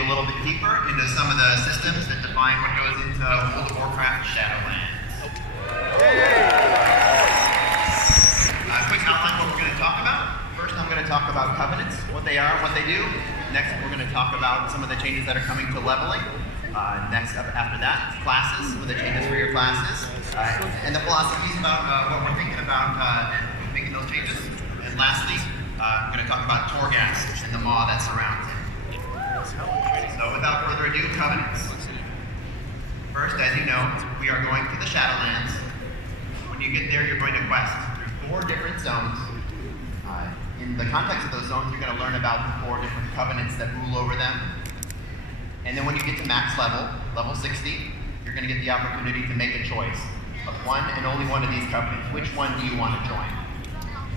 dig a little bit deeper into some of the systems that define what goes into World of Warcraft Shadowlands. Quick outline of what we're going to talk about. First, I'm going to talk about covenants, what they are, what they do. Next, we're going to talk about some of the changes that are coming to leveling. Next, after that, classes, what the changes for your classes, and the philosophies about what we're thinking about making those changes. And lastly, I'm going to talk about Torghast and the maw that surrounds it. So without further ado, covenants. First, as you know, we are going to the Shadowlands. When you get there, you're going to quest through 4 different zones. In the context of those zones, you're going to learn about the 4 different covenants that rule over them. And then when you get to max level, level 60, you're going to get the opportunity to make a choice of one and only one of these covenants. Which one do you want to join?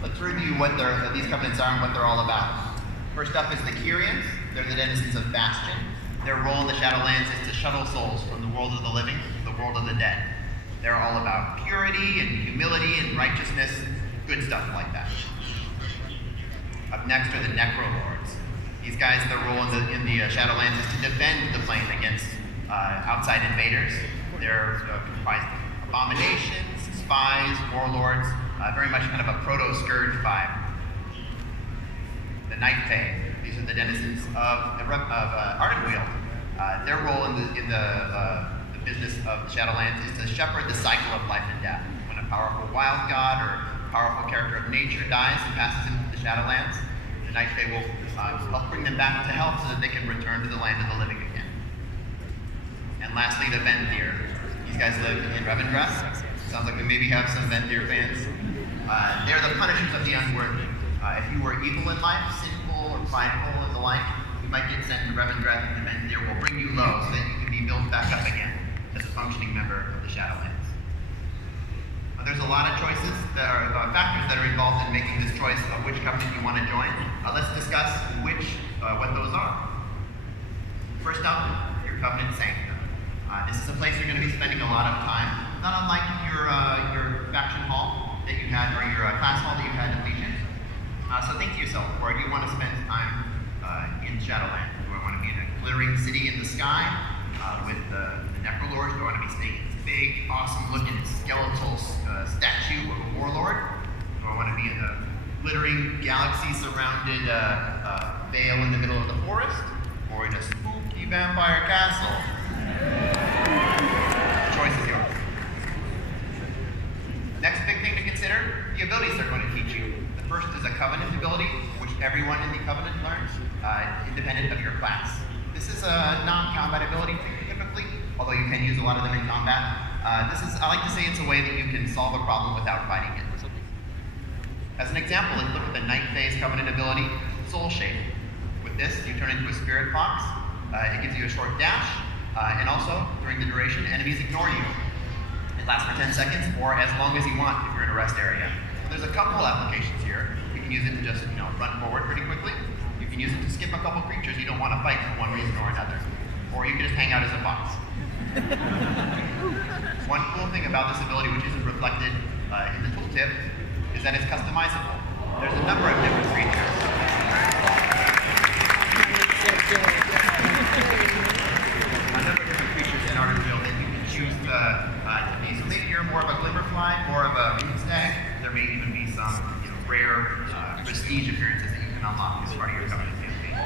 Let's review what these covenants are and what they're all about. First up is the Kyrians. They're the denizens of Bastion. Their role in the Shadowlands is to shuttle souls from the world of the living to the world of the dead. They're all about purity and humility and righteousness, good stuff like that. Up next are the Necrolords. These guys, their role in the Shadowlands is to defend the plane against outside invaders. They're comprised of abominations, spies, warlords, very much kind of a proto-scourge vibe. The Night Fae. These are the denizens of Ardenweald. Their role in the business of the Shadowlands is to shepherd the cycle of life and death. When a powerful wild god or powerful character of nature dies and passes into the Shadowlands, the Night Fae will help bring them back to health so that they can return to the land of the living again. And lastly, the Venthyr. These guys live in Revendreth. Sounds like we maybe have some Venthyr fans. They're the punishers of the unworthy. If you were evil in life, sinful or prideful and the like, you might get sent to Revendreth, and the Venthyr will bring you low so that you can be built back up again as a functioning member of the Shadowlands. There's a lot of choices that are factors that are involved in making this choice of which covenant you want to join. Let's discuss what those are. First up, your covenant sanctum. This is a place you're going to be spending a lot of time, not unlike your faction hall that you had, or your class hall that you had in Legion. So think to yourself, where do you want to spend time in Shadowlands? Do I want to be in a glittering city in the sky with the Necrolords? Do I want to be staying in this big, awesome-looking skeletal statue of a warlord? Do I want to be in the glittering, galaxy-surrounded vale in the middle of the forest? Or in a spooky vampire castle? The choice is yours. Next big thing to consider, the abilities they're going to teach you. The first is a covenant ability, which everyone in the covenant learns, independent of your class. This is a non-combat ability typically, although you can use a lot of them in combat. I like to say it's a way that you can solve a problem without fighting it. As an example, let's look at the Night Fae's covenant ability, Soul Shape. With this, you turn into a spirit fox. It gives you a short dash, and also, during the duration, enemies ignore you. It lasts for 10 seconds, or as long as you want if you're in a rest area. So there's a couple applications here. You can use it to just, run forward pretty quickly. You can use it to skip a couple creatures you don't want to fight for one reason or another. Or you can just hang out as a fox. One cool thing about this ability, which isn't reflected in the tooltip, is that it's customizable. There's a number of different creatures. In Ardenweald that you can choose to be. So maybe you're more of a Glimmerfly, more of a Runestag. There may even be some rare prestige appearances that you can unlock as part of your covenant campaign.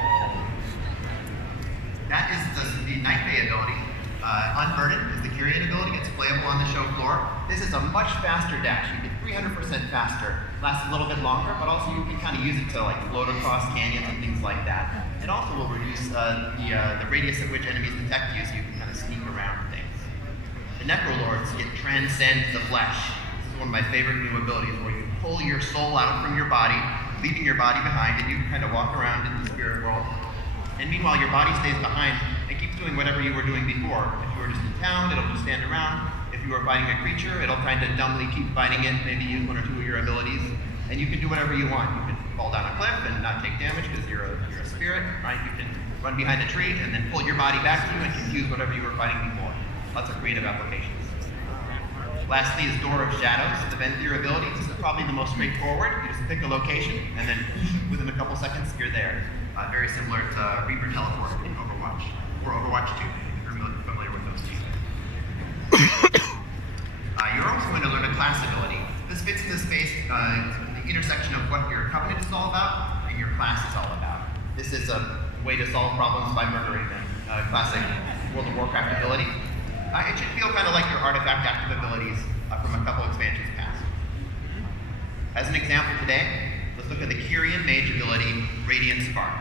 That is the Night Fae ability. Unburdened is the Kyrian ability. It's playable on the show floor. This is a much faster dash. You get 300% faster. Lasts a little bit longer, but also you can kind of use it to float across canyons and things like that. It also will reduce the radius at which enemies detect you, so you can kind of sneak around things. The Necrolords get Transcend the Flesh. This is one of my favorite new abilities, where you pull your soul out from your body, leaving your body behind, and you can kind of walk around in the spirit world. And meanwhile, your body stays behind and keeps doing whatever you were doing before. If you were just in town, it'll just stand around. If you were fighting a creature, it'll kind of dumbly keep fighting it, maybe use 1 or 2 of your abilities, and you can do whatever you want. You can fall down a cliff and not take damage because you're a spirit, right? You can run behind a tree and then pull your body back to you and confuse whatever you were fighting before. Lots of creative applications. Lastly is Door of Shadows, the Venthyr ability. This is probably the most straightforward. You just pick a location, and then within a couple seconds, you're there. Very similar to Reaper Teleport in Overwatch. Overwatch 2, if you're familiar with those two. You're also going to learn a class ability. This fits in the space, the intersection of what your covenant is all about and your class is all about. This is a way to solve problems by murdering them. Classic World of Warcraft ability. It should feel kind of like your artifact active abilities from a couple expansions past. As an example today, let's look at the Kyrian Mage ability, Radiant Spark.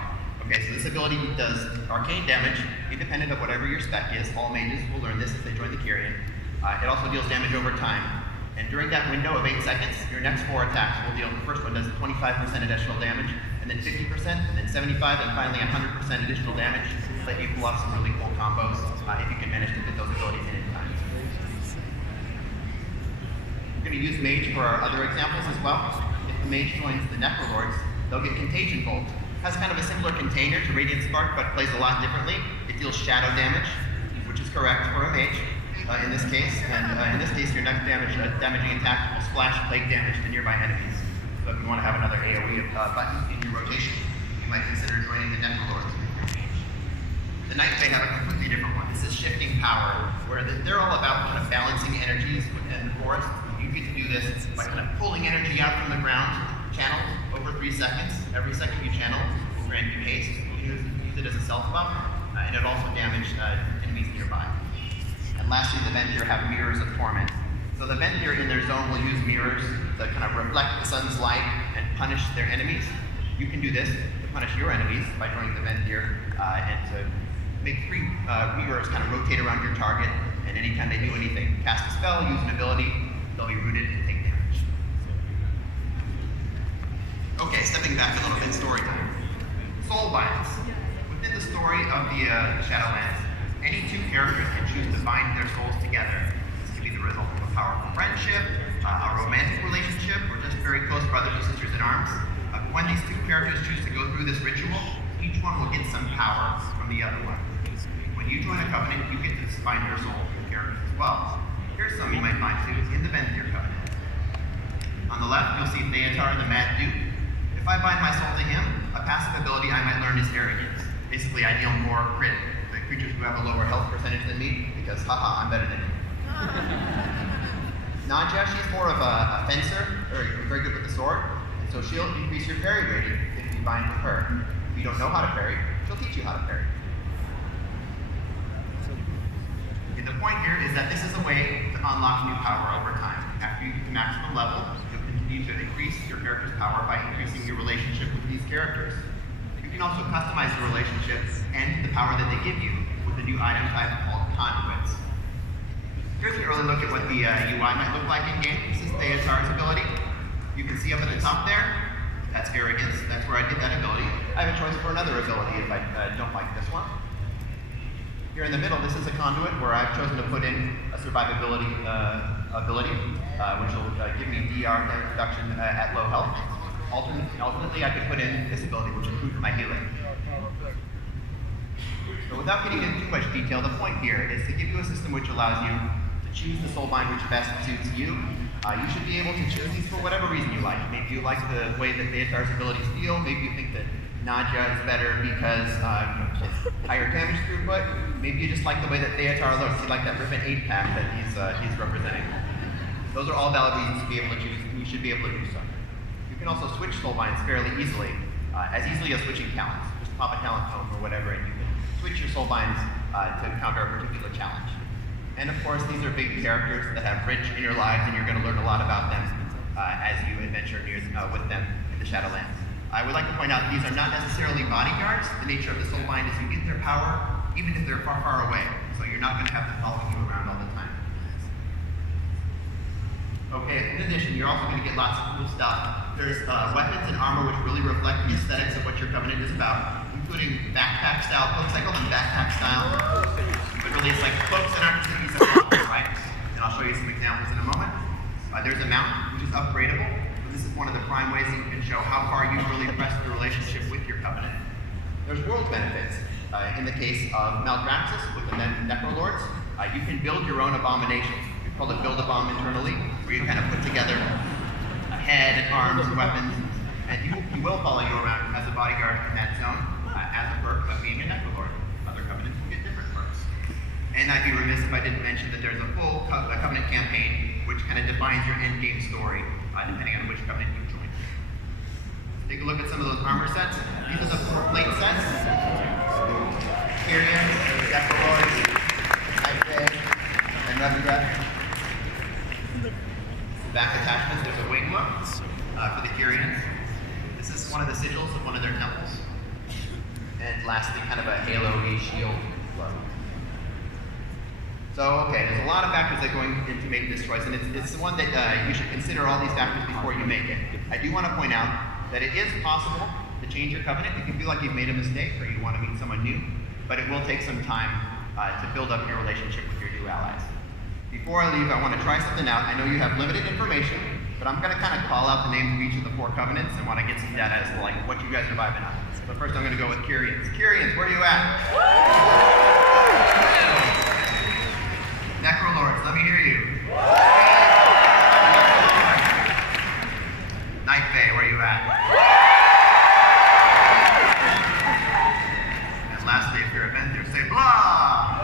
Okay, so this ability does arcane damage, independent of whatever your spec is. All mages will learn this if they join the Kyrian. It also deals damage over time. And during that window of 8 seconds, your next 4 attacks will deal, the first one does 25% additional damage, and then 50%, and then 75%, and finally 100% additional damage. Let you pull off some really cool combos if you can manage to fit those abilities in time. We're going to use Mage for our other examples as well. If the Mage joins the Necrolords, they'll get Contagion Bolt. It has kind of a similar container to Radiant Spark, but plays a lot differently. It deals shadow damage, which is correct for a Mage. In this case, and in this case, your next damaging attack will splash plague damage to nearby enemies. So if you want to have another AoE button in your rotation, you might consider joining the Necrolords with your Mage. The Knights may have a completely different one. This is Shifting Power, where they're all about kind of balancing energies within the forest. You get to do this by kind of pulling energy out from the ground, channeled over 3 seconds. Every second you channel will grant you haste. You can use it as a self-buff, and it also damages enemies nearby. And lastly, the Venthyr have Mirrors of Torment. So the Venthyr in their zone will use mirrors to kind of reflect the sun's light and punish their enemies. You can do this to punish your enemies by joining the Venthyr and to make 3 mirrors kind of rotate around your target, and anytime they do anything, cast a spell, use an ability, they'll be rooted and take damage. Okay, stepping back a little bit, story time. Soulbinds. Within the story of the Shadowlands, any 2 characters can choose to bind their souls together. This can be the result of a powerful friendship, a romantic relationship, or just very close brothers or sisters in arms. When these 2 characters choose to go through this ritual, each one will get some power from the other one. When you join a covenant, you get to bind your soul to the characters as well. Here's some you might find too in the Venthyr covenant. On the left, you'll see Theatar, the Mad Duke. If I bind my soul to him, a passive ability I might learn is Arrogance. Basically, I deal more crit to creatures who have a lower health percentage than me, because haha, I'm better than you. Nadja, she's more of a fencer, very good with the sword, and so she'll increase your parry rating if you bind with her. If you don't know how to parry, she'll teach you how to parry. And the point here is that this is a way to unlock new power over time. After you get to maximum level, you'll continue to increase your character's power by increasing your relationship with these characters. You can also customize the relationships and the power that they give you with a new item type called Conduits. Here's an early look at what the UI might look like in game. This is Theatar's ability. You can see up at the top there, that's Arrogance. That's where I did that ability. I have a choice for another ability if I don't like this one. Here in the middle, this is a Conduit where I've chosen to put in a survivability ability, which will give me DR damage reduction at low health. Alternately, I could put in this ability, which improves my healing. So without getting into too much detail, the point here is to give you a system which allows you to choose the soulbind which best suits you. You should be able to choose these for whatever reason you like. Maybe you like the way that Theatar's abilities feel. Maybe you think that Nadja is better because it's higher damage throughput. Maybe you just like the way that Theatar looks. You like that Ribbon 8-pack that he's representing. Those are all valid reasons to be able to choose, and you should be able to do so. You can also switch soulbinds fairly easily as switching talents. Just pop a talent tome or whatever, and you can switch your soulbinds to counter a particular challenge. And of course, these are big characters that have rich inner lives, and you're going to learn a lot about them as you adventure with them in the Shadowlands. I would like to point out that these are not necessarily bodyguards. The nature of the soulbind is you get their power even if they're far, far away. So you're not going to have them following you around all the time. Okay, in addition, you're also going to get lots of cool stuff. There's weapons and armor which really reflect the aesthetics of what your covenant is about, including backpack style cloaks. I call them backpack style. But really it's like cloaks that aren't just going to be so helpful, right? And I'll show you some examples in a moment. There's a mount, which is upgradable. So this is one of the prime ways that you can show how far you've really pressed the relationship with your covenant. There's world benefits. In the case of Maldraxxus with the Necrolords, you can build your own abomination. We call it Build a Bomb internally, where you kind of put together a head, arms, weapons, and he will follow you around as a bodyguard in that zone as a perk of being a Necrolord. Other covenants will get different perks. And I'd be remiss if I didn't mention that there's a full Covenant campaign, which kind of defines your end game story, depending on which Covenant you join. Take a look at some of those armor sets. These are the 4 plate sets. Kyrians, Necrolords, Night Fae, and Revenant. Back attachments, there's a wing look for the Kyrians. This is one of the sigils of one of their temples. And lastly, kind of a halo-y shield look. So, okay, there's a lot of factors that go into making this choice, and it's the one that you should consider all these factors before you make it. I do want to point out that it is possible to change your covenant if you feel like you've made a mistake or you want to meet someone new, but it will take some time to build up your relationship with your new allies. Before I leave, I want to try something out. I know you have limited information, but I'm going to kind of call out the names of each of the 4 covenants and want to get some data as to like what you guys are vibing on. But first I'm going to go with Kyrians. Kyrians, where are you at? Necrolords, let me hear you. Night Fae, where are you at? And lastly, if you're a vendor, say blah!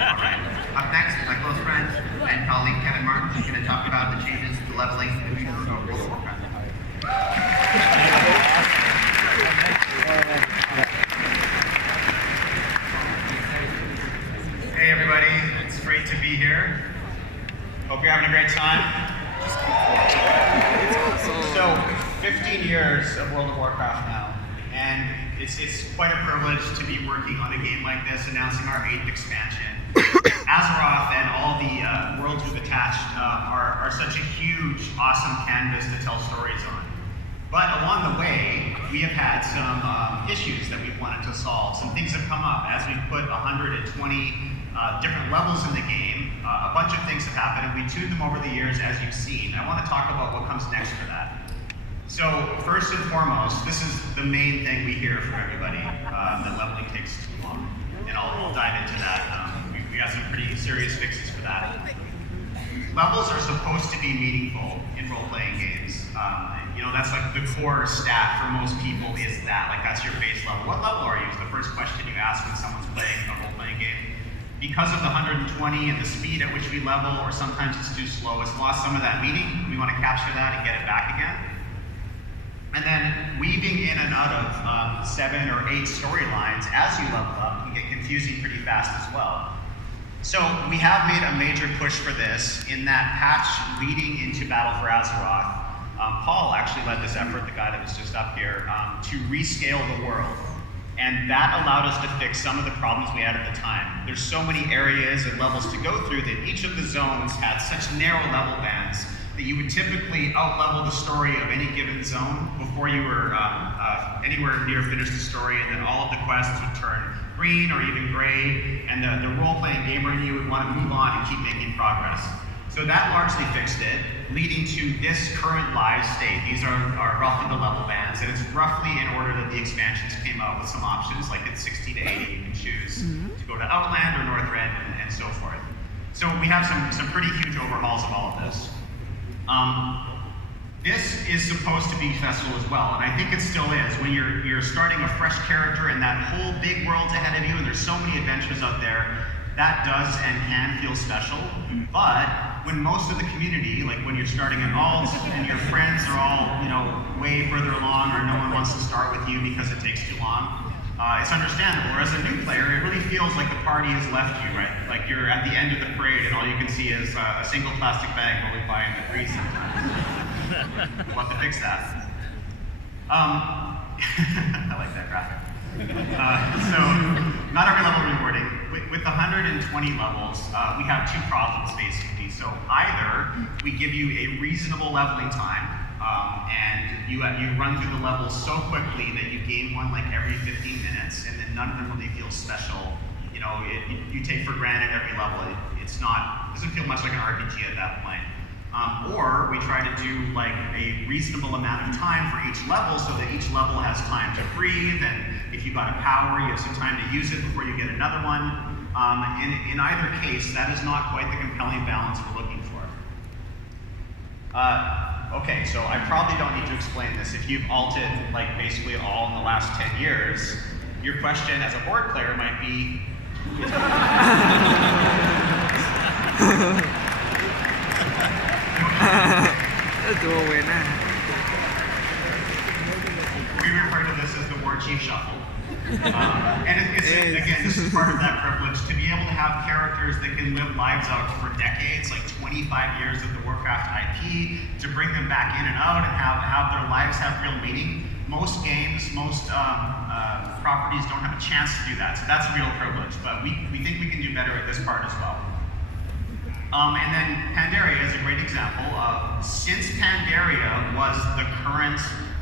Alright, up next is my close friend and colleague Kevin Martin, who's going to talk about the changes to leveling in the future of World of Warcraft. Hey everybody, it's great to be here. Hope you're having a great time. So, 15 years of World of Warcraft now, and it's quite a privilege to be working on a game like this, announcing our 8th expansion. Azeroth and all the worlds we've attached are such a huge, awesome canvas to tell stories on. But along the way, we have had some issues that we've wanted to solve. Some things have come up as we've put 120 different levels in the game. A bunch of things have happened, and we tuned them over the years, as you've seen. I want to talk about what comes next for that. So first and foremost, this is the main thing we hear from everybody, that leveling takes too long. And I'll dive into that. We got some pretty serious fixes for that. Levels are supposed to be meaningful in role-playing games. You know, that's like the core stat for most people is that. Like, that's your base level. What level are you? Is the first question you ask when someone's playing a role-playing game. Because of the 120 and the speed at which we level, or sometimes it's too slow, it's lost some of that meaning. We want to capture that and get it back again. And then weaving in and out of 7 or 8 storylines as you level up can get confusing pretty fast as well. So we have made a major push for this in that patch leading into Battle for Azeroth. Paul actually led this effort, the guy that was just up here, to rescale the world. And that allowed us to fix some of the problems we had at the time. There's so many areas and levels to go through that each of the zones had such narrow level bands that you would typically out-level the story of any given zone before you were anywhere near finished the story, and then all of the quests would turn green or even gray, and the role-playing gamer in you would want to move on and keep making progress. So that largely fixed it, leading to this current live state. These are roughly the level bands, and it's roughly in order that the expansions came out with some options, like it's 60 to 80 you can choose to go to Outland or Northrend and so forth. So we have some pretty huge overhauls of all of this. This is supposed to be festival as well, and I think it still is. When you're starting a fresh character and that whole big world's ahead of you, and there's so many adventures out there, that does and can feel special. But when most of the community, like when you're starting an alt and your friends are all, way further along, or no one wants to start with you because it takes too long, it's understandable. Or as a new player, it really feels like the party has left you, right? Like you're at the end of the parade and all you can see is a single plastic bag rolling by in the breeze sometimes. We'll have to fix that. I like that graphic. So, not every level rewarding. With the 120 levels, we have 2 problems basically. So either we give you a reasonable leveling time, and you run through the levels so quickly that you gain one like every 15 minutes, and then none of them really feel special. You take for granted every level. It doesn't feel much like an RPG at that point. Or we try to do like a reasonable amount of time for each level so that each level has time to breathe, and if you've got a power, you have some time to use it before you get another one. In either case, that is not quite the compelling balance we're looking for. Okay, so I probably don't need to explain this. If you've alted like basically all in the last 10 years, Your question as a horde player might be, Estuvo buena. we refer to this as the War Chief Shuffle. Again, this is part of that privilege to be able to have characters that can live lives out for decades, like 25 years of the Warcraft IP, to bring them back in and out and have their lives have real meaning. Most games, most properties don't have a chance to do that, so that's a real privilege, but we think we can do better at this part as well. And then Pandaria is a great example of, since Pandaria was the current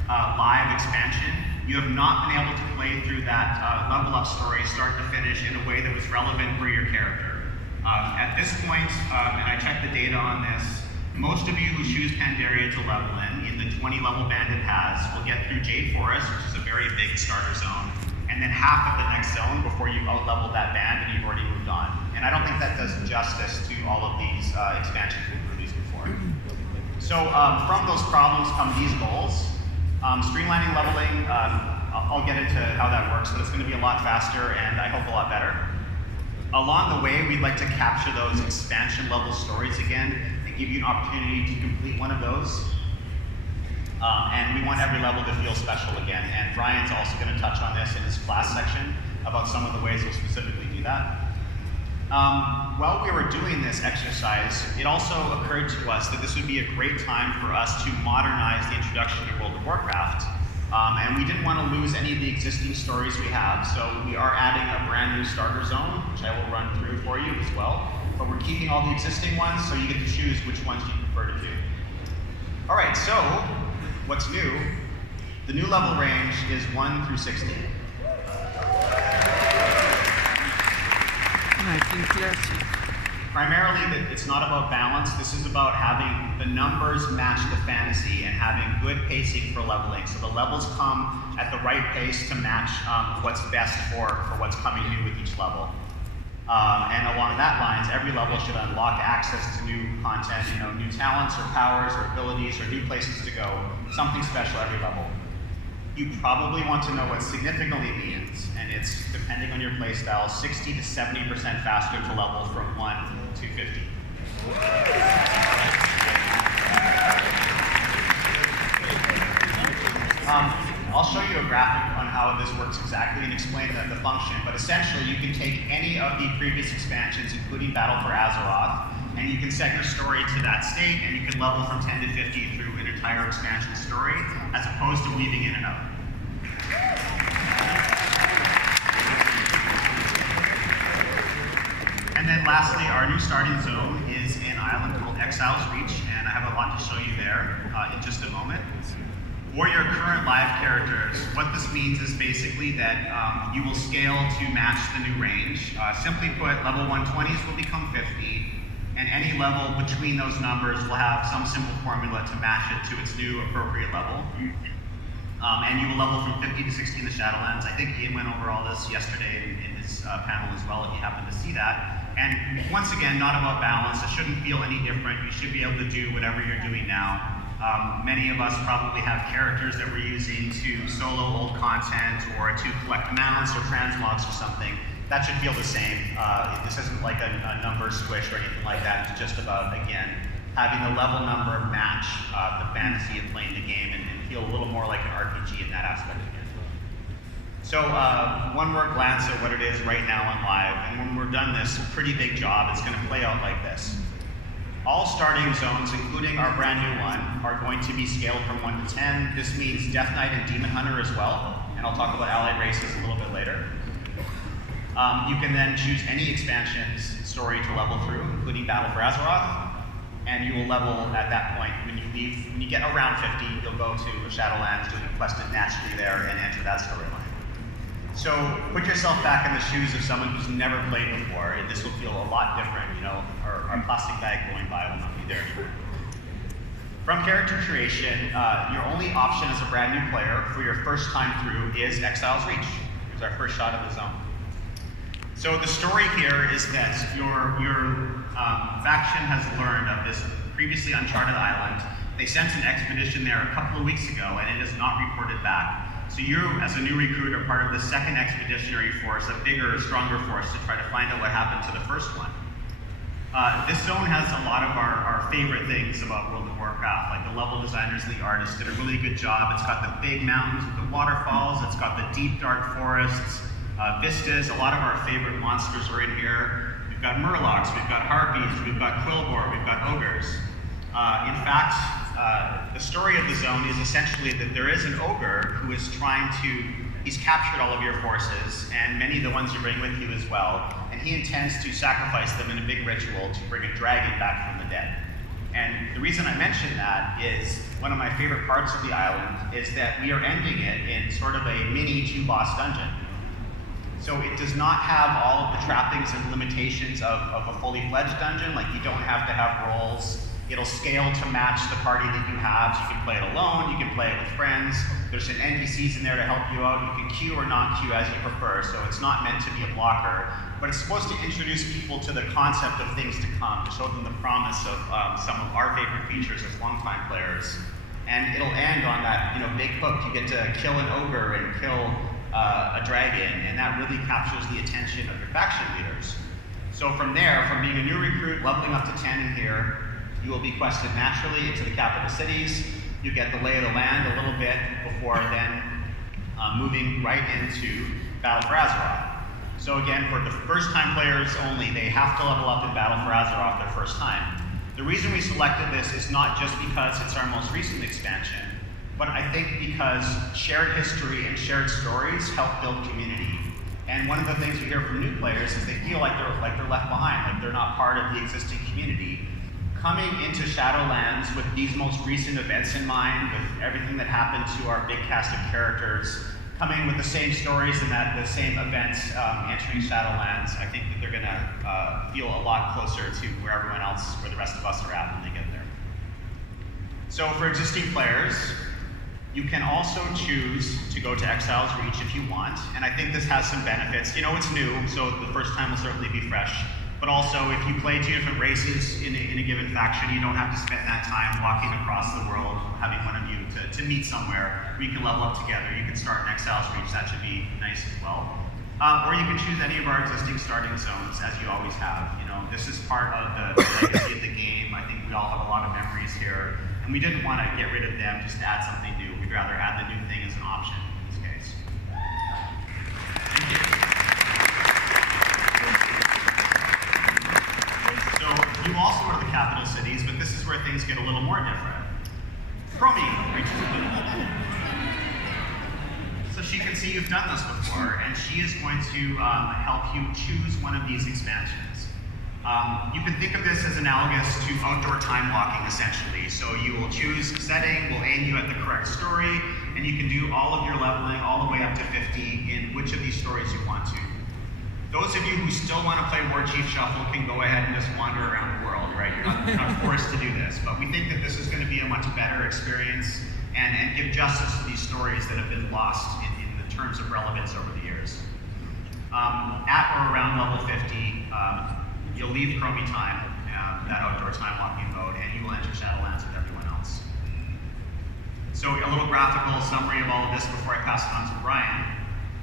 live expansion, you have not been able to play through that level up story start to finish in a way that was relevant for your character. At this point, and I checked the data on this, most of you who choose Pandaria to level in the 20 level band it has, will get through Jade Forest, which is a very big starter zone, and then half of the next zone before you've out-leveled that band and you've already moved on. And I don't think that does justice to all of these expansions we've released before. So from those problems come these goals. Streamlining leveling, I'll get into how that works, but it's going to be a lot faster and I hope a lot better. Along the way, we'd like to capture those expansion level stories again and give you an opportunity to complete one of those. And we want every level to feel special again. And Ryan's also going to touch on this in his class section about some of the ways we'll specifically do that. While we were doing this exercise, it also occurred to us that this would be a great time for us to modernize the introduction to World of Warcraft. And we didn't want to lose any of the existing stories we have, so we are adding a brand new starter zone, which I will run through for you as well. But we're keeping all the existing ones, so you get to choose which ones you prefer to do. All right, so what's new? The new level range is 1 through 16. Primarily, it's not about balance. This is about having the numbers match the fantasy and having good pacing for leveling. So the levels come at the right pace to match what's best for what's coming new with each level. And along that lines, every level should unlock access to new content, new talents or powers or abilities or new places to go, something special every level. You probably want to know what significantly means, and it's, depending on your playstyle, 60 to 70% faster to level from 1 to 50. I'll show you a graphic on how this works exactly and explain the function, but essentially you can take any of the previous expansions, including Battle for Azeroth, and you can set your story to that state, and you can level from 10 to 50 through an entire expansion story, as opposed to weaving in and out. And then lastly, our new starting zone is an island called Exile's Reach, and I have a lot to show you there in just a moment. For your current live characters, what this means is basically that you will scale to match the new range. Simply put, level 120s will become 50, and any level between those numbers will have some simple formula to match it to its new appropriate level. And you will level from 50 to 60 in the Shadowlands. I think Ian went over all this yesterday in his panel as well, if you happen to see that. And once again, not about balance. It shouldn't feel any different. You should be able to do whatever you're doing now. Many of us probably have characters that we're using to solo old content or to collect mounts or transmogs or something. That should feel the same. This isn't like a number squish or anything like that. It's just about, again, having the level number match the fantasy of playing the game and feel a little more like an RPG in that aspect again. So one more glance at what it is right now on live, and when we're done this pretty big job, it's going to play out like this. All starting zones, including our brand new one, are going to be scaled from 1 to 10. This means Death Knight and Demon Hunter as well, and I'll talk about allied races a little bit later. You can then choose any expansion's story to level through, including Battle for Azeroth, and you will level at that point. When you get around 50, you'll go to Shadowlands, you'll be quested naturally there, and enter that storyline. So put yourself back in the shoes of someone who's never played before, and this will feel a lot different. Our plastic bag going by will not be there anymore. From character creation, your only option as a brand new player for your first time through is Exile's Reach. Here's our first shot of the zone. So the story here is that your faction has learned of this previously uncharted island. They sent an expedition there a couple of weeks ago, and it is not reported back. So you, as a new recruit, are part of the second expeditionary force, a bigger, stronger force to try to find out what happened to the first one. This zone has a lot of our favorite things about World of Warcraft, like the level designers and the artists did a really good job. It's got the big mountains with the waterfalls, it's got the deep, dark forests, vistas. A lot of our favorite monsters are in here. We've got murlocs, we've got harpies, we've got quillbore, we've got ogres. In fact, the story of the zone is essentially that there is an ogre who is he's captured all of your forces, and many of the ones you bring with you as well, and he intends to sacrifice them in a big ritual to bring a dragon back from the dead. And the reason I mention that is one of my favorite parts of the island is that we are ending it in sort of a mini 2-boss dungeon. So it does not have all of the trappings and limitations of a fully fledged dungeon, like you don't have to have roles. It'll scale to match the party that you have, so you can play it alone, you can play it with friends. There's an NPCs in there to help you out. You can queue or not queue as you prefer, so it's not meant to be a blocker. But it's supposed to introduce people to the concept of things to come, to show them the promise of some of our favorite features as longtime players. And it'll end on that big hook. You get to kill an ogre and kill a dragon, and that really captures the attention of your faction leaders. So from there, from being a new recruit, leveling up to 10 in here, you will be quested naturally into the capital cities. You get the lay of the land a little bit before then moving right into Battle for Azeroth. So again, for the first-time players only, they have to level up in Battle for Azeroth their first time. The reason we selected this is not just because it's our most recent expansion, but I think because shared history and shared stories help build community. And one of the things we hear from new players is they feel like they're left behind, like they're not part of the existing community. Coming into Shadowlands with these most recent events in mind, with everything that happened to our big cast of characters, coming with the same stories and the same events entering Shadowlands, I think that they're gonna feel a lot closer to where everyone else, where the rest of us are at when they get there. So for existing players, you can also choose to go to Exile's Reach if you want, and I think this has some benefits. It's new, so the first time will certainly be fresh. But also, if you play 2 different races in a given faction, you don't have to spend that time walking across the world, having one of you to meet somewhere where you can level up together. You can start in Exile's Reach, that should be nice as well. Or you can choose any of our existing starting zones, as you always have. This is part of the legacy of the game. I think we all have a lot of memories here, and we didn't want to get rid of them just to add something new. We'd rather add the new thing as an option in this case. Thank you. You also go to the capital cities, but this is where things get a little more different. Promi reaches a bit. So she can see you've done this before, and she is going to help you choose one of these expansions. You can think of this as analogous to outdoor time walking, essentially. So you will choose setting, will aim you at the correct story, and you can do all of your leveling all the way up to 50 in which of these stories you want to. Those of you who still want to play War Chief Shuffle can go ahead and just wander around the world, right? You're not forced to do this, but we think that this is going to be a much better experience and give justice to these stories that have been lost in the terms of relevance over the years. At or around level 50, you'll leave Chromie time, that outdoor time walking mode, and you will enter Shadowlands with everyone else. So a little graphical summary of all of this before I pass it on to Brian.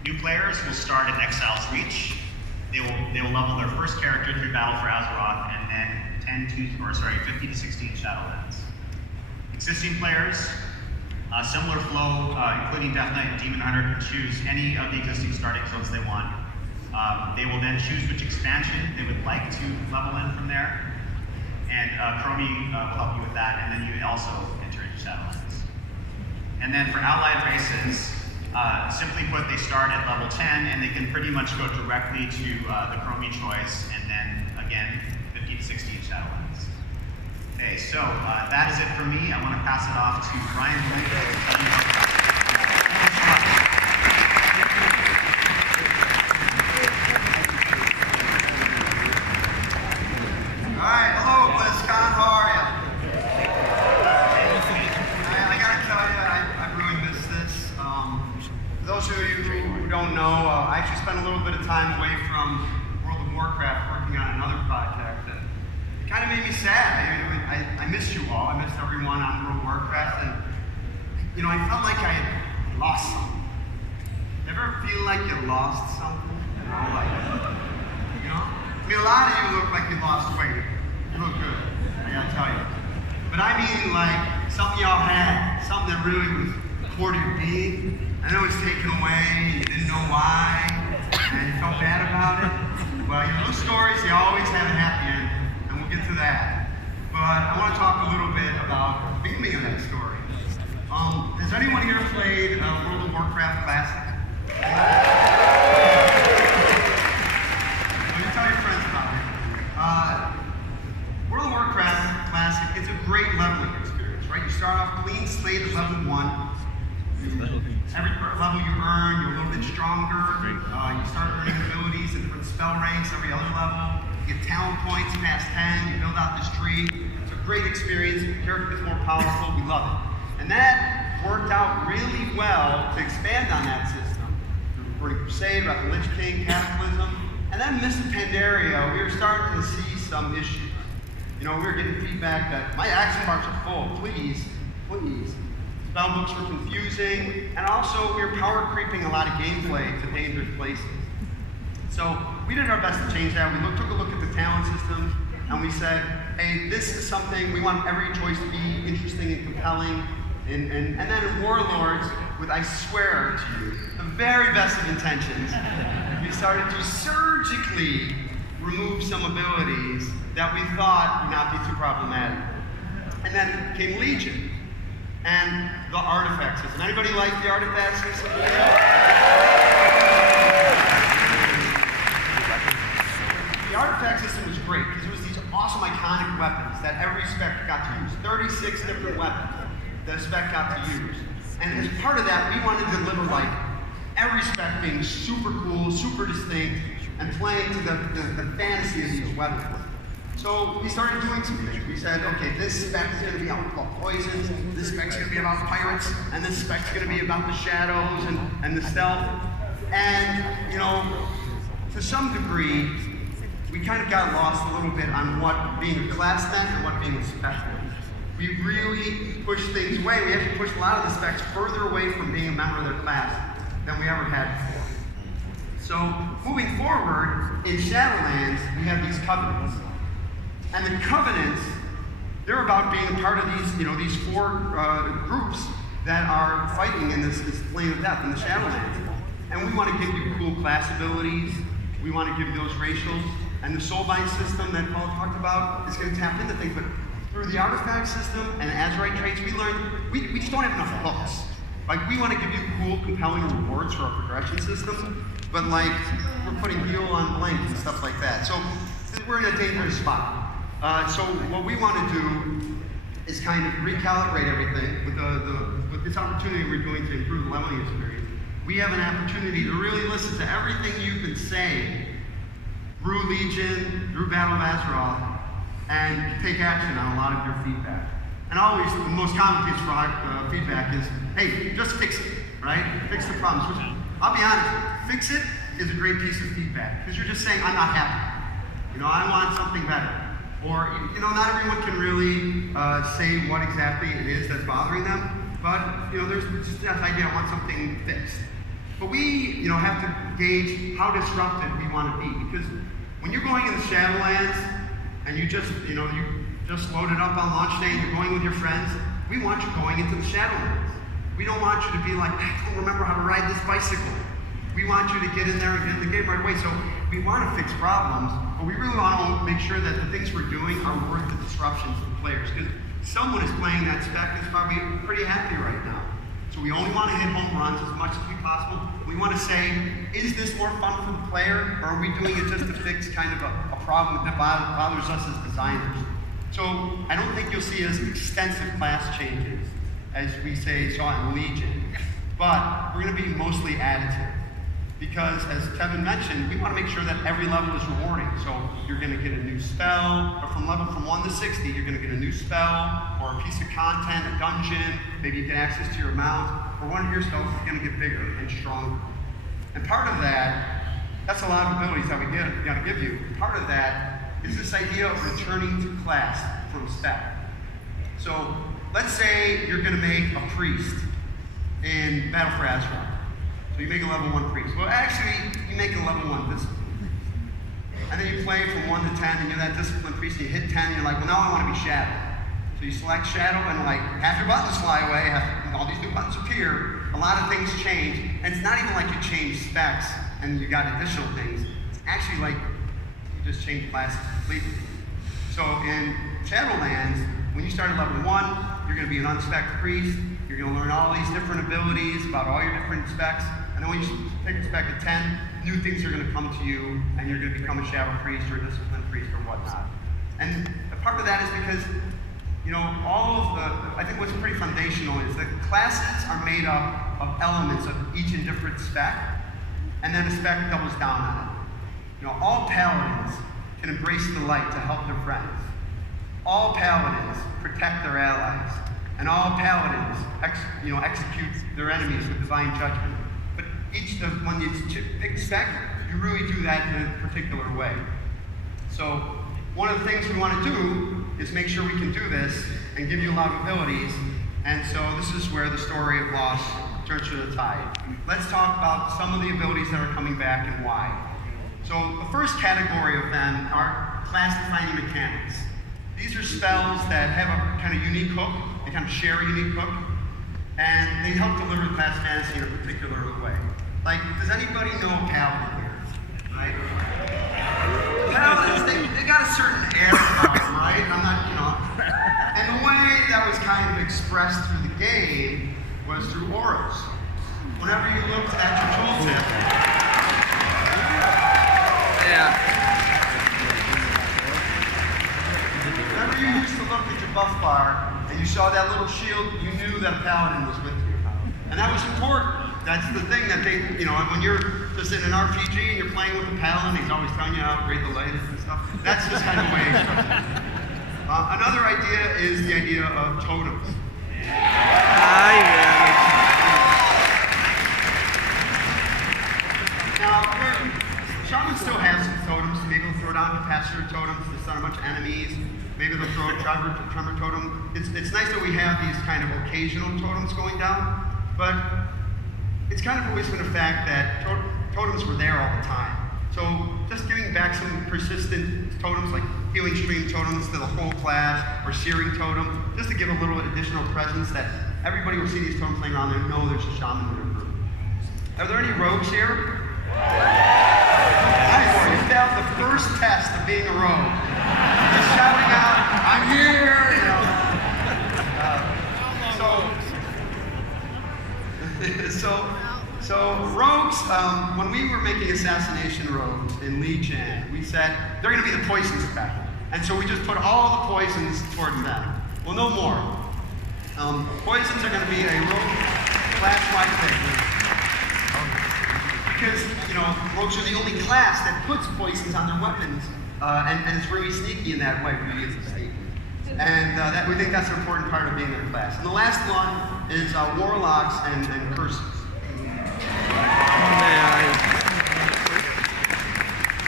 New players will start at Exile's Reach. They will level their first character through Battle for Azeroth, and then 50 to 16 Shadowlands. Existing players, similar flow, including Death Knight and Demon Hunter, can choose any of the existing starting zones they want. They will then choose which expansion they would like to level in from there, and Chromie will help you with that, and then you also enter into Shadowlands. And then for allied races, simply put, they start at level 10, and they can pretty much go directly to the Chromie choice, and then, again, 50 to 60 Shadowlands. Okay, so that is it for me. I want to pass it off to Brian Blanco to tell you about that. All right, hello, Blizzcon, how are you? I gotta tell you, I really miss this. For those of you who don't know, I actually spent a little bit of time away from World of Warcraft working on another project that it kind of made me sad. I missed you all. I missed everyone on World of Warcraft, and I felt like I had lost something. Ever feel like you lost something? You know? I mean, a lot of you look like you lost weight. You look good, I gotta tell you. But I mean, like, something y'all had, something that really was core to your being, and it was taken away, and you didn't know why, and you felt bad about it. Well, those stories, they always have a happy end, and we'll get to that. But I want to talk a little bit about the beginning of that story. Has anyone here played World of Warcraft Classic? Let me tell your friends about it. World of Warcraft Classic, it's a great leveling experience, right? You start off clean slate at level 1. Every level you earn, you're a little bit stronger. You start earning abilities and different spell ranks every other level. You get talent points past 10, you build out this tree. It's a great experience, your character gets more powerful, we love it. And that worked out really well to expand on that system. Burning Crusade, Wrath of the Lich King, Cataclysm, and then Mist of Pandaria, we were starting to see some issues. You know, we were getting feedback that my action bars are full, please. Spellbooks were confusing, and also we were power creeping a lot of gameplay to dangerous places. So we did our best to change that. We took a look at the talent systems, and we said, hey, this is something, we want every choice to be interesting and compelling. And then in Warlords, with, I swear to you, the very best of intentions, we started to surgically remove some abilities that we thought would not be too problematic. And then came Legion and the artifact system. Anybody like the artifact system? The artifact system was great because it was these awesome iconic weapons that every spec got to use. 36 different weapons that a spec got to use. And as part of that, we wanted to deliver like every spec being super cool, super distinct, and playing to the fantasy of these weapons. So we started doing some things. We said, okay, this spec is going to be about poisons, this spec is going to be about pirates, and this spec is going to be about the shadows and the stealth. And, you know, to some degree, we kind of got lost a little bit on what being a class meant and what being a spec meant. We really pushed things away. We actually pushed a lot of the specs further away from being a member of their class than we ever had before. So moving forward, in Shadowlands, we have these covenants. And the covenants, they're about being a part of these, you know, these 4 groups that are fighting in this plane of death in the Shadowlands. And we want to give you cool class abilities. We want to give you those racials. And the soulbind system that Paul talked about is going to tap into things. But through the artifact system and Azurite traits, we learned we just don't have enough hooks. Like, we want to give you cool, compelling rewards for our progression system, but like, we're putting heal on blank and stuff like that. So we're in a dangerous spot. So what we want to do is kind of recalibrate everything with this opportunity we're doing to improve the leveling experience. We have an opportunity to really listen to everything you've been saying through Legion, through Battle of Azeroth, and take action on a lot of your feedback. And always, the most common piece of feedback is, hey, just fix it, right? Fix the problems. Which, I'll be honest, fix it is a great piece of feedback, because you're just saying, I'm not happy. You know, I want something better. Or, you know, not everyone can really say what exactly it is that's bothering them, but, you know, there's just that idea, I want something fixed. But we, you know, have to gauge how disruptive we want to be, because when you're going in the Shadowlands, and you just loaded up on launch day and you're going with your friends, we want you going into the Shadowlands. We don't want you to be like, I don't remember how to ride this bicycle. We want you to get in there and get in the game right away. So we want to fix problems, but we really want to make sure that the things we're doing are worth the disruptions to the players. Because someone is playing that spec that's probably pretty happy right now. So we only want to hit home runs as much as we possible. We want to say, is this more fun for the player, or are we doing it just to fix kind of a problem that bothers us as designers? So I don't think you'll see as extensive class changes as we saw in Legion, but we're going to be mostly additive. Because as Kevin mentioned, we want to make sure that every level is rewarding. So you're going to get a new spell, or from 1 to 60, you're going to get a new spell, or a piece of content, a dungeon, maybe you get access to your mount, or one of your spells is going to get bigger and stronger. And part of that's a lot of abilities that we got to give you. Part of that is this idea of returning to class from spec. So let's say you're going to make a priest in Battle for Azeroth. So you make a level 1 priest. Well, actually, you make a level 1 discipline. And then you play from 1 to 10, and you're that discipline priest, and you hit 10, and you're like, well, now I want to be Shadow. So you select Shadow, and like, half your buttons fly away, all these new buttons appear, a lot of things change, and it's not even like you change specs, and you got additional things. It's actually like, you just change classes completely. So in Shadowlands, when you start at level 1, you're going to be an unspec'd priest, you're going to learn all these different abilities about all your different specs, and then when you take a spec at 10, new things are going to come to you, and you're going to become a Shadow priest or a discipline priest or whatnot. And a part of that is because, you know, I think what's pretty foundational is that classes are made up of elements of each and different spec, and then a spec doubles down on it. You know, all paladins can embrace the light to help their friends. All paladins protect their allies, and all paladins execute their enemies with divine judgment. But when you pick spec, you really do that in a particular way. So one of the things we want to do is make sure we can do this and give you a lot of abilities. And so this is where the story of loss turns to the tide. Let's talk about some of the abilities that are coming back and why. So the first category of them are class-defining mechanics. These are spells that have a kind of unique hook. They kind of share a unique hook. And they help deliver class fantasy in a particular way. Like, does anybody know Paladin here? Right? Paladins, they got a certain air about them, right? I'm not, you know. And the way that was kind of expressed through the game was through auras. Whenever you looked at your tooltip, whenever you used to look at your buff bar and you saw that little shield, you knew that a paladin was with you. And that was important. That's the thing that they, you know, when you're just in an RPG and you're playing with a paladin, he's always telling you how great the light is and stuff. That's just kind of the way it's another idea is the idea of totems. Now, shamans still have some totems. Maybe they'll throw down capacitor totems. There's not a bunch of enemies. Maybe they'll throw a tremor totem. It's nice that we have these kind of occasional totems going down, but it's kind of always been a fact that totems were there all the time. So just giving back some persistent totems like healing stream totems to the whole class or searing totem, just to give a little additional presence that everybody will see these totems laying around there and know there's a shaman in their group. Are there any rogues here? Nice, you failed the first test of being a rogue. Just shouting out, I'm here, you know. So rogues, when we were making assassination rogues in Legion, we said, they're going to be the poison spec. And so we just put all the poisons towards them. Well, no more. Poisons are going to be a rogue class-wide thing. Because, you know, rogues are the only class that puts poisons on their weapons, and it's really sneaky in that way, really is sneaky. And that we think that's an important part of being in a class. And the last one is warlocks and curses.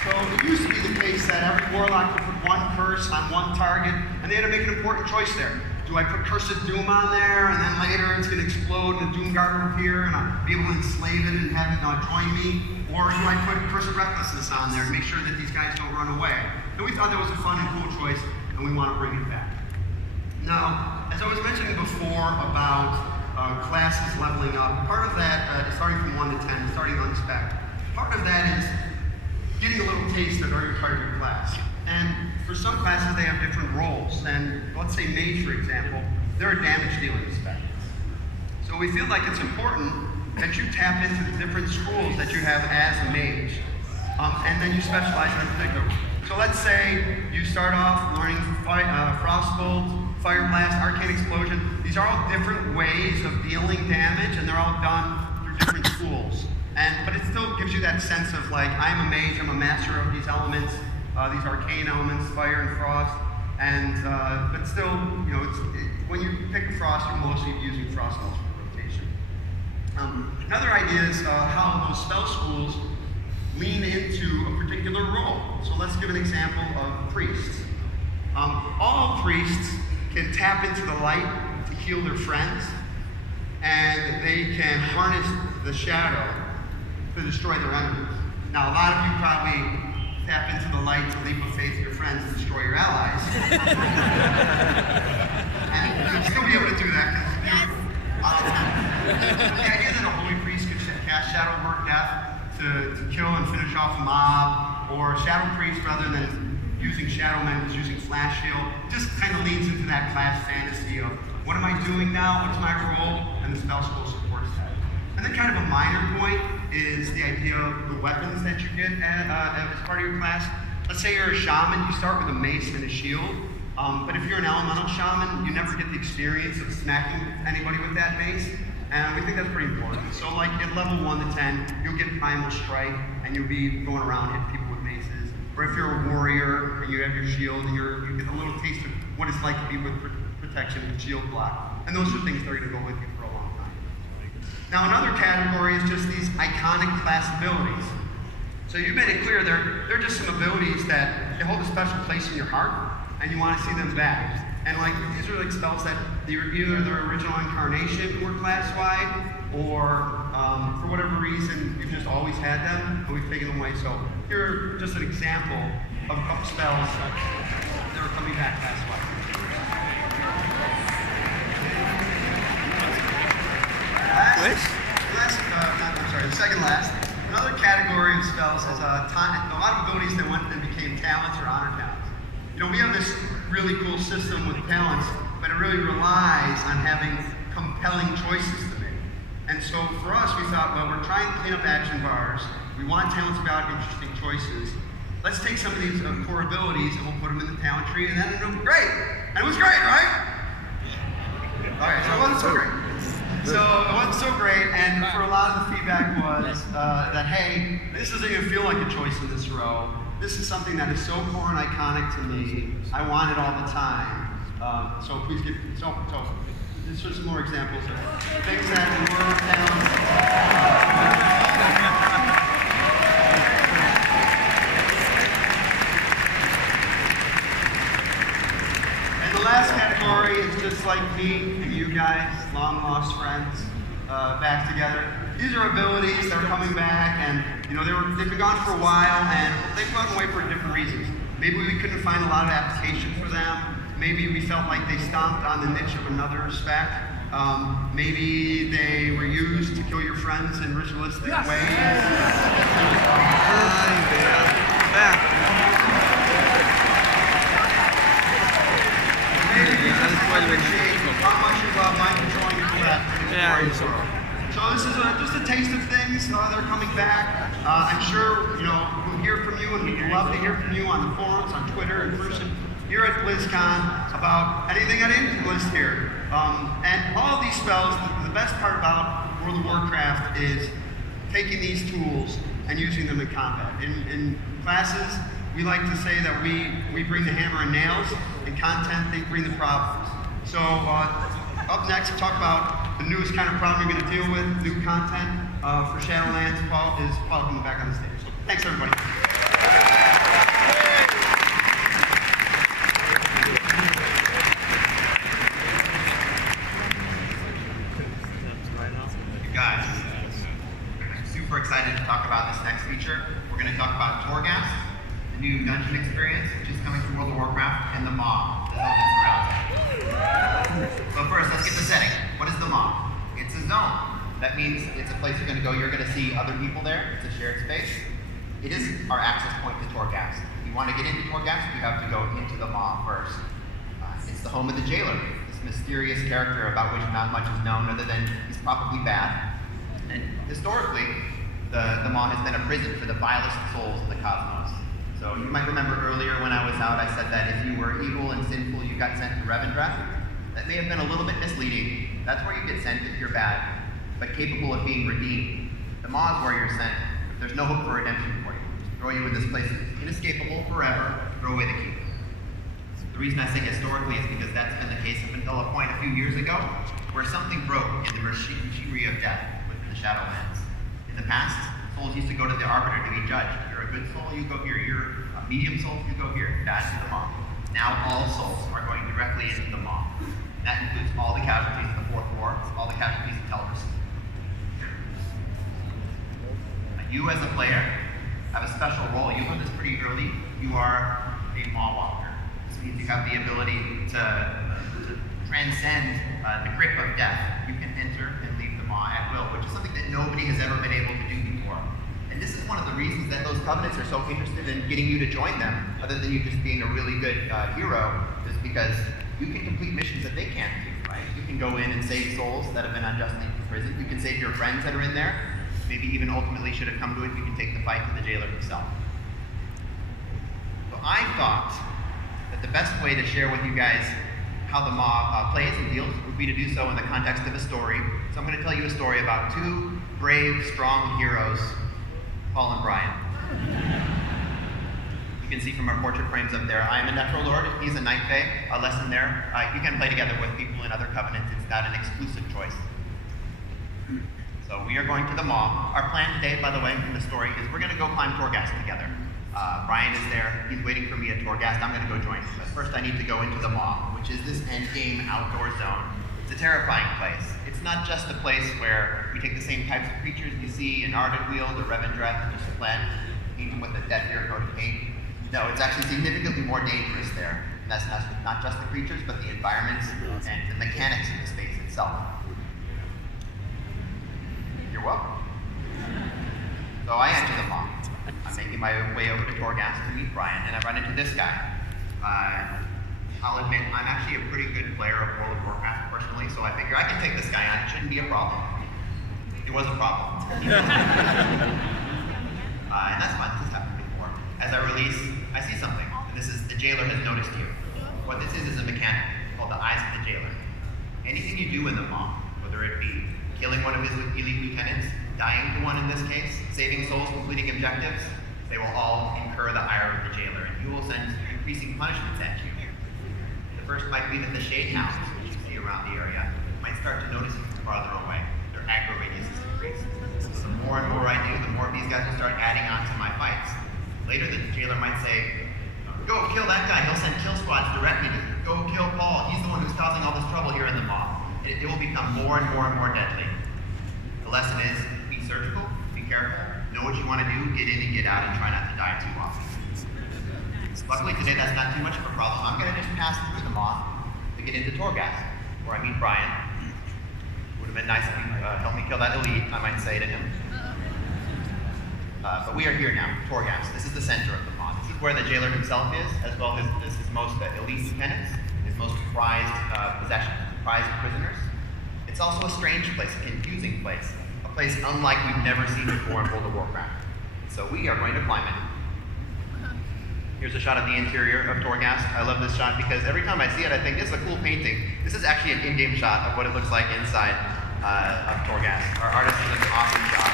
So it used to be the case that every warlock would put one curse on one target, and they had to make an important choice there. Do I put Curse of Doom on there, and then later it's going to explode and the Doom Guard will appear, and I'll be able to enslave it and have it join me? Or do I put Curse of Recklessness on there and make sure that these guys don't run away? And we thought that was a fun and cool choice, and we want to bring it back. Now, as I was mentioning before about classes leveling up, part of that, starting from 1 to 10, starting on spec, part of that is getting a little taste of every part of your class. And for some classes, they have different roles. And let's say mage, for example, they're a damage dealing spec. So we feel like it's important that you tap into the different schools that you have as a mage, and then you specialize in a particular. So let's say you start off learning Frostbolt, Fire Blast, Arcane Explosion. These are all different ways of dealing damage, and they're all done through different schools. But it still gives you that sense of like, I'm a mage, I'm a master of these elements, these arcane elements, fire and frost, and but still, you know, when you pick frost, you're mostly using frost spells for rotation. Another idea is how those spell schools lean into a particular role. So let's give an example of priests. All priests can tap into the light to heal their friends, and they can harness the shadow to destroy their enemies. Now, a lot of you probably tap into the light to leap of faith your friends and destroy your allies. And you'll still be able to do that because the idea that a holy priest could cast Shadow Work Death to kill and finish off a mob, or Shadow Priest rather than using Shadow Men was using Flash Shield, just kind of leans into that class fantasy of what am I doing now, what's my role, and the spell school supports that. And then kind of a minor point is the idea of the weapons that you get as part of your class. Let's say you're a shaman, you start with a mace and a shield, but if you're an elemental shaman, you never get the experience of smacking anybody with that mace, and we think that's pretty important. So like at level 1 to 10, you'll get Primal Strike, and you'll be going around hitting people with maces. Or if you're a warrior, and you have your shield, and you get a little taste of what it's like to be with protection and shield block. And those are things that are going to go with you for a long time. Now another category is just these iconic class abilities. So you made it clear they're just some abilities that they hold a special place in your heart, and you want to see them back. And like these are like spells that either their original incarnation were class-wide, or for whatever reason you've just always had them, but we've taken them away. So here are just an example of spells that are coming back class-wide. The second last. Another category of spells is a lot of abilities that went and became talents or honor talents. You know, we have this really cool system with talents, but it really relies on having compelling choices to make. And so for us, we thought, well, we're trying to clean up action bars. We want talents about interesting choices. Let's take some of these core abilities and we'll put them in the talent tree, and then it'll be great. And it was great, right? All right, so it wasn't so great. So it wasn't so great, and for a lot of the feedback was that, hey, this doesn't even feel like a choice in this row. This is something that is so core and iconic to me. I want it all the time. So please give, so these are some more examples of things that were talents. And the last category is just like me and you guys, long lost friends, back together. These are abilities that are coming back, and you know they've been gone for a while, and they've gone away for different reasons. Maybe we couldn't find a lot of application for them. Maybe we felt like they stomped on the niche of another spec. Maybe they were used to kill your friends in ritualistic ways. Maybe we just appreciate how much you love mind controlling your collect. So this is just a taste of things that are coming back. I'm sure we'll hear from you, and we'd love to hear from you on the forums, on Twitter, in person, here at Blizzcon about anything I didn't list here. And all of these spells, the best part about World of Warcraft is taking these tools and using them in combat. In classes, we like to say that we bring the hammer and nails. In content, they bring the problems. So up next, we'll talk about the newest kind of problem you're going to deal with, new content for Shadowlands. Paul coming back on the stage. So thanks, everybody. You guys, I'm super excited to talk about this next feature. We're going to talk about Torghast, the new dungeon experience, which is coming from World of Warcraft, and the mob that helps us around. But first, let's get the setting. What is the mob? It's a zone. That means it's a place you're going to go. You're going to see other people there. It's a shared space. It is our access point to Torghast. If you want to get into Torghast, you have to go into the mob first. It's the home of the jailer, this mysterious character about which not much is known other than he's probably bad. And historically, the maw has been a prison for the vilest souls in the cosmos. So you might remember earlier when I was out, I said that if you were evil and sinful, you got sent to Revendreth. That may have been a little bit misleading. That's where you get sent if you're bad, but capable of being redeemed. The maw is where you're sent. There's no hope for redemption for you. Throw you in this place that's inescapable forever, throw away the key. The reason I say historically is because that's been the case up until a point a few years ago where something broke in the machinery of death within the Shadowlands. In the past, souls used to go to the Arbiter to be judged. You're a good soul, you go here. You're a medium soul, you go here. That's the maw. Now all souls are going directly into the maw. That includes all the casualties of the Fourth War, all the casualties of Teldrassil. You as a player have a special role. You learn this pretty early. You are a maw walker. This means you have the ability to transcend the grip of death. You can enter and leave the maw at will, which is something that nobody has ever been able to do before. And this is one of the reasons that those covenants are so interested in getting you to join them, other than you just being a really good hero, is because you can complete missions that they can't do, right? You can go in and save souls that have been unjustly imprisoned. You can save your friends that are in there. Maybe even ultimately should have come to it, you can take the fight to the jailer himself. So I thought that the best way to share with you guys how the maw plays and deals would be to do so in the context of a story. So I'm going to tell you a story about two brave, strong heroes, Paul and Brian. You can see from our portrait frames up there, I am a Natural Lord, he's a Night Fae. A lesson there, you can play together with people in other covenants, it's not an exclusive choice. So we are going to the maw. Our plan today, by the way, in the story, is we're going to go climb Torghast together. Brian is there, he's waiting for me at Torghast, I'm going to go join him. But first I need to go into the maw, which is this endgame outdoor zone. It's a terrifying place. It's not just a place where we take the same types of creatures you see in Ardenweald or Revendreth and just blend, paint them with a dead-ear coat of paint. No, it's actually significantly more dangerous there. And that's not just the creatures, but the environments and the mechanics of the space itself. You're welcome. So I enter the maw. I'm making my way over to Torghast to meet Brian, and I run into this guy. I'll admit, I'm actually a pretty good player of World of Warcraft personally, so I figure I can take this guy on. It shouldn't be a problem. It was a problem. And that's fine. This has happened before. As I release, I see something. And this is, the jailer has noticed you. What this is a mechanic called the Eyes of the Jailer. Anything you do in the maw, whether it be killing one of his elite lieutenants, dying to one in this case, saving souls, completing objectives, they will all incur the ire of the jailer, and you will send increasing punishments at you. The first might be that the shade hounds you see around the area might start to notice you from farther away. Their aggro radius is increased. So the more and more I do, the more these guys will start adding on to my fights. Later, the jailer might say, go kill that guy, he'll send kill squads directly to go kill Paul, he's the one who's causing all this trouble here in the maw. It will become more and more and more deadly. The lesson is, be surgical, be careful, know what you want to do, get in and get out, and try not to die too often. Luckily today that's not too much of a problem. I'm going to just pass through the maw to get into Torghast, where I meet Brian. Would have been nice if he helped me kill that elite, I might say to him. But we are here now, Torghast. This is the center of the maw. This is where the jailer himself is, as well as his most elite lieutenants, his most prized possessions, prized prisoners. It's also a strange place, a confusing place, a place unlike we've never seen before in World of Warcraft. So we are going to climb it. Here's a shot of the interior of Torghast. I love this shot because every time I see it, I think this is a cool painting. This is actually an in-game shot of what it looks like inside of Torghast. Our artist did an awesome job.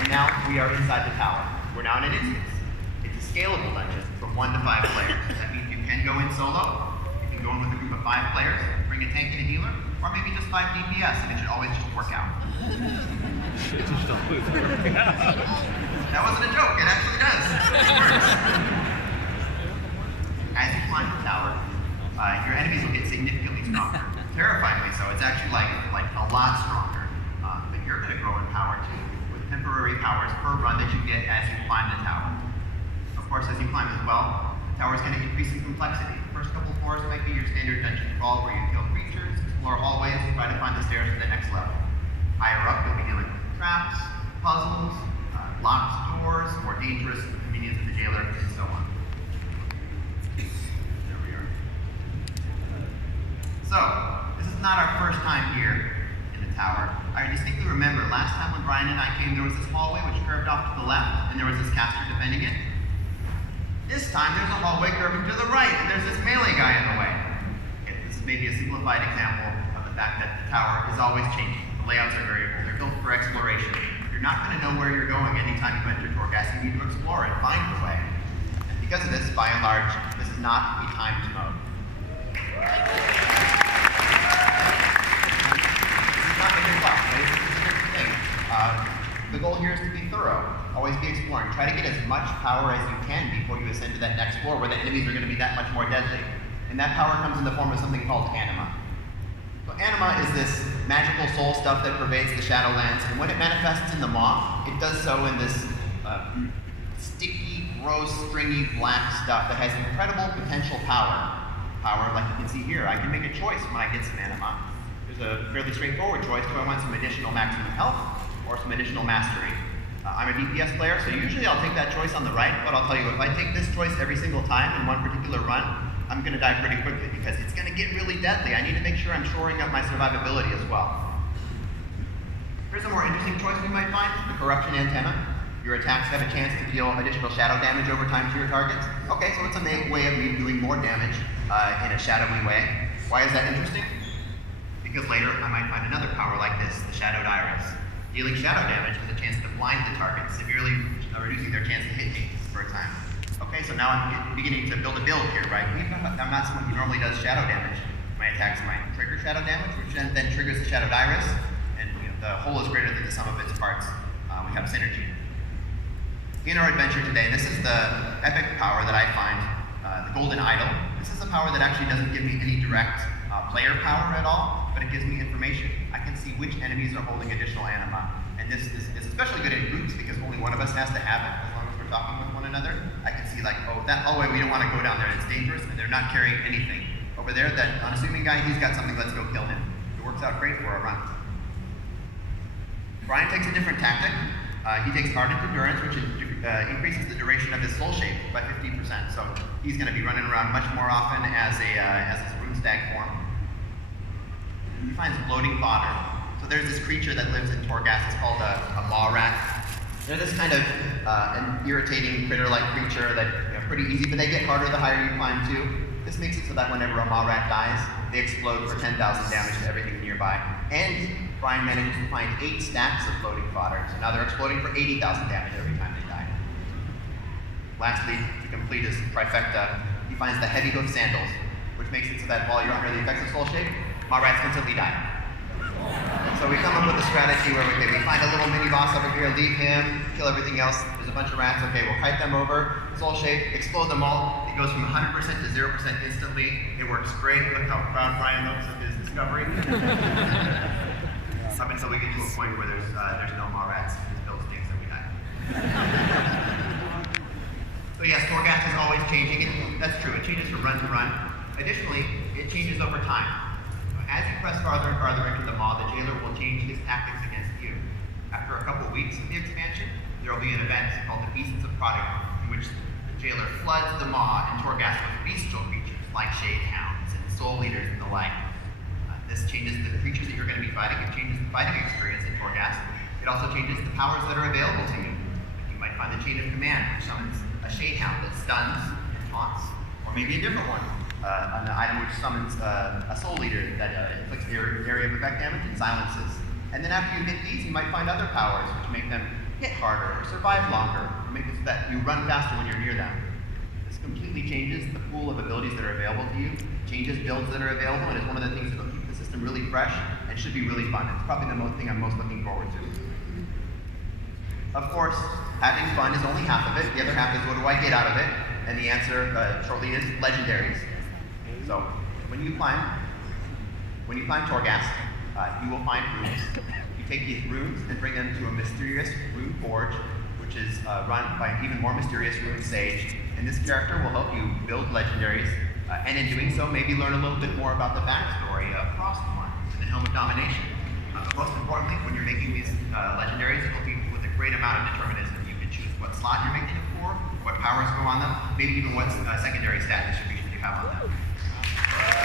And now we are inside the tower. We're now in an instance. It's a scalable dungeon from 1 to 5 players. That means you can go in solo, you can go in with a group of 5 players, bring a tank and a healer, or maybe just 5 DPS, and it should always just work out. That wasn't a joke, it actually does. It works. As you climb the tower, your enemies will get significantly stronger. Terrifyingly so, it's actually like a lot stronger. But you're going to grow in power too, with temporary powers per run that you get as you climb the tower. Of course, as you climb as well, the tower is going to increase in complexity. The first couple floors might be your standard dungeon crawl where you kill creatures, explore hallways, and try to find the stairs to the next level. Higher up, you'll be dealing with traps, puzzles, locked doors, more dangerous minions of the jailer, and so on. There we are. So, this is not our first time here in the tower. I distinctly remember last time when Brian and I came, there was this hallway which curved off to the left, and there was this caster defending it. This time, there's a hallway curving to the right, and there's this melee guy in the way. Okay, this is maybe a simplified example of the fact that the tower is always changing. The layouts are variable. They're built for exploration. You're not going to know where you're going anytime you enter Torghast. You need to explore and find your way. And because of this, by and large, this is not a timed mode. This is not a big fuck, right? This is a different thing. The goal here is to be thorough. Always be exploring. Try to get as much power as you can before you ascend to that next floor where the enemies are going to be that much more deadly. And that power comes in the form of something called anima. So anima is this magical soul stuff that pervades the Shadowlands, and when it manifests in the Maw, it does so in this sticky, gross, stringy black stuff that has incredible potential power. Power, like you can see here, I can make a choice when I get some anima. There's a fairly straightforward choice. Do I want some additional maximum health or some additional mastery? I'm a DPS player, so usually I'll take that choice on the right, but I'll tell you, if I take this choice every single time in one particular run, I'm going to die pretty quickly because it's going to get really deadly. I need to make sure I'm shoring up my survivability as well. Here's a more interesting choice we might find, the Corruption Antenna. Your attacks have a chance to deal additional shadow damage over time to your targets. Okay, so it's a way of me doing more damage in a shadowy way. Why is that interesting? Because later I might find another power like this, the Shadowed Iris. Dealing shadow damage has a chance to blind the target, severely reducing their chance to hit me for a time. Okay, so now I'm beginning to build a build here, right? I'm not someone who normally does shadow damage. My attacks might trigger shadow damage, which then triggers the Shadowed Iris, and the whole is greater than the sum of its parts. We have synergy. In our adventure today, this is the epic power that I find, the Golden Idol. This is a power that actually doesn't give me any direct player power at all, but it gives me information. I can see which enemies are holding additional anima, and this is especially good in groups because only one of us has to have it as long as we're talking with one another. I can see like, oh, that hallway, we don't want to go down there, it's dangerous, and they're not carrying anything. Over there, that unassuming guy, he's got something, let's go kill him. It works out great for a run. Brian takes a different tactic. He takes Ardent Endurance, which increases the duration of his soul shape by 50%. So he's going to be running around much more often as his rune stag form. He finds floating fodder. So there's this creature that lives in Torghast. It's called a maw rat. They're this kind of an irritating critter-like creature that pretty easy, but they get harder the higher you climb too. This makes it so that whenever a maw rat dies, they explode for 10,000 damage to everything nearby. And Brian manages to find 8 stacks of floating fodder, so now they're exploding for 80,000 damage every time they die. Lastly, to complete his trifecta, he finds the heavy hoof sandals, which makes it so that while you're under the effects of soul shape, maw rats can simply die. So we come up with a strategy where we find a little mini boss over here, leave him, kill everything else. There's a bunch of rats, okay, we'll kite them over, soul shape, explode them all. It goes from 100% to 0% instantly. It works great. Look how proud Brian looks of his discovery. Up until we get to a point where there's no maw rats, his build stinks and we die. So yes, Torghast is always changing. That's true, it changes from run to run. Additionally, it changes over time. As you press farther and farther into the maw, the jailer will change his tactics against you. After a couple weeks of the expansion, there will be an event called the Beasts of Prodigal, in which the jailer floods the maw and Torghast with bestial creatures like shade hounds and soul eaters and the like. This changes the creatures that you're going to be fighting. It changes the fighting experience in Torghast. It also changes the powers that are available to you. You might find the Chain of Command, which summons a shade hound that stuns and taunts, or maybe a different one. An item which summons a soul eater that inflicts area of effect damage and silences. And then after you hit these, you might find other powers which make them hit harder or survive longer, or make it so that you run faster when you're near them. This completely changes the pool of abilities that are available to you, changes builds that are available, and is one of the things that will keep the system really fresh and should be really fun. It's probably the thing I'm most looking forward to. Of course, having fun is only half of it. The other half is what do I get out of it? And the answer shortly is legendaries. So when you climb Torghast, you will find runes. You take these runes and bring them to a mysterious rune forge, which is run by an even more mysterious rune sage. And this character will help you build legendaries, and in doing so, maybe learn a little bit more about the backstory of Frostmourne and the Helm of Domination. Most importantly, when you're making these legendaries, it will be with a great amount of determinism. You can choose what slot you're making it for, what powers go on them, maybe even what secondary stat distribution you have on them. This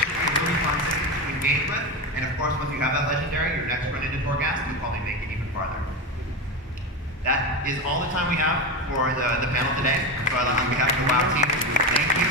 should be a really fun system to engage with, and of course, once you have that legendary, your next run into Torghast, you'll probably make it even farther. That is all the time we have for the panel today. So on behalf of the WoW team, thank you.